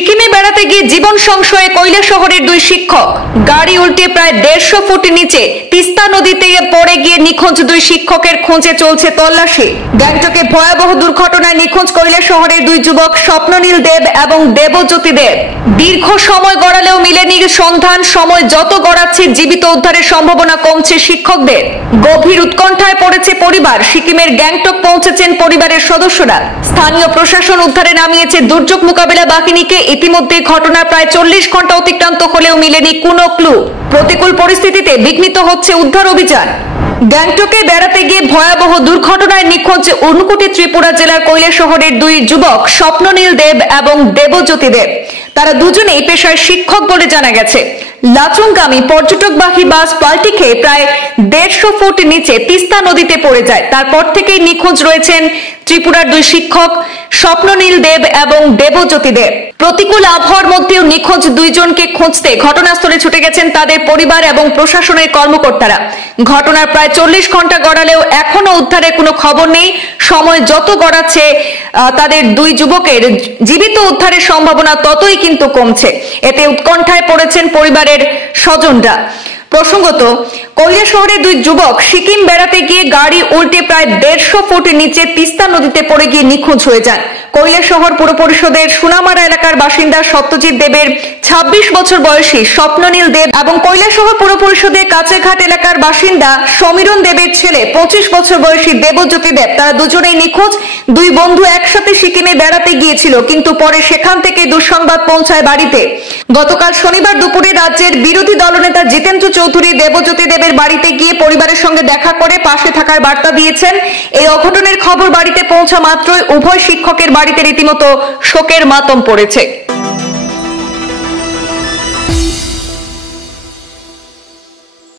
সিকিমে বেড়াতে গিয়ে জীবন সংশয়ে কৈলাসহরের দুই শিক্ষক। গাড়ি উল্টে প্রায় 150 ফুট নিচে তিস্তা নদীতে পড়ে গিয়ে নিখোঁজ দুই শিক্ষকের খোঁজে চলছে তল্লাশি। গ্যাংটকে ভয়াবহ দুর্ঘটনায় নিখোঁজ কৈলাসহরের দুই যুবক স্বপ্ননীল দেব এবং দেবজ্যোতি দেব। দীর্ঘ সময় গড়ালেও মিলেনি সন্ধান। সময় যত গড়াচ্ছে জীবিত উদ্ধারের সম্ভাবনা কমছে শিক্ষকদের। গভীর উৎকণ্ঠায় পড়েছে পরিবার। সিকিমের গ্যাংটক পৌঁছেছেন পরিবারের সদস্যরা। স্থানীয় প্রশাসন উদ্ধারে নামিয়েছে দুর্যোগ মোকাবিলা বাহিনীকে। ইতিমধ্যে ঘটনার প্রায় 40 ঘন্টা অতিক্রান্ত হলেও মিলেনি কোনো ক্লু। প্রতিকূল পরিস্থিতিতে বিঘ্নিত হচ্ছে উদ্ধার অভিযান। গ্যাংটকে বেড়াতে গিয়ে ভয়াবহ দুর্ঘটনায় নিখোঁজ ঊনকোটি ত্রিপুরা জেলার কৈলাসহরের দুই যুবক স্বপ্ননীল দেব এবং দেবজ্যোতি দেব। তারা দুজনেই পেশায় শিক্ষক বলে জানা গেছে। লাচুংগামী পর্যটকবাহী বাস পাল্টি খেয়ে প্রায় 150 ফুট নিচে তিস্তা নদীতে পড়ে যায়। তারপর থেকেই নিখোঁজ রয়েছেন ত্রিপুরার দুই শিক্ষক স্বপ্ননীল দেব এবং দেবজ্যোতি দেব। প্রতিকূল আবহাওয়ার মধ্যেও নিখোঁজ দুইজনকে খুঁজতে ঘটনাস্থলে ছুটে গেছেন তাদের পরিবার এবং প্রশাসনের কর্মকর্তারা। ঘটনার প্রায় 40 ঘন্টা গড়ালেও এখনো উদ্ধারের কোনো খবর নেই। সময় যত গড়াচ্ছে তাদের দুই যুবকের জীবিত উদ্ধারের সম্ভাবনা ততই কিন্তু কমছে। এতে উৎকণ্ঠায় পড়েছেন পরিবারের স্বজনরা। প্রসঙ্গত, কৈলাসহরের দুই যুবক সিকিম বেড়াতে গিয়ে গাড়ি উল্টে প্রায় 150 ফুট নিচে তিস্তা নদীতে পড়ে গিয়ে নিখোঁজ হয়ে যান। কৈলাসহর পুর পরিষদের সুনামারা এলাকার বাসিন্দা সত্যজিৎ দেবের 26 বছর বয়সী স্বপ্ননীল দেব এবং কৈলাসহর পুর পরিষদের কাছেঘাট এলাকার বাসিন্দা সমীরণ দেবের ছেলে 25 বছর বয়সী দেবজ্যোতি দেব। তারা দুজনেই নিখোঁজ। দুই বন্ধু একসাথে সিকিমে বেড়াতে গিয়েছিল, কিন্তু পরে সেখান থেকে দুঃসংবাদ পৌঁছায় বাড়িতে। গতকাল শনিবার দুপুরে রাজ্যের বিরোধী দলনেতা জিতেন্দ্র চৌধুরী দেবজ্যোতি দেবের বাড়িতে গিয়ে পরিবারের সঙ্গে দেখা করে পাশে থাকার বার্তা দিয়েছেন। এই অঘটনের খবর বাড়িতে পৌঁছা মাত্রই উভয় শিক্ষকের বাড়িতে রীতিমতো শোকের মাতম পড়েছে।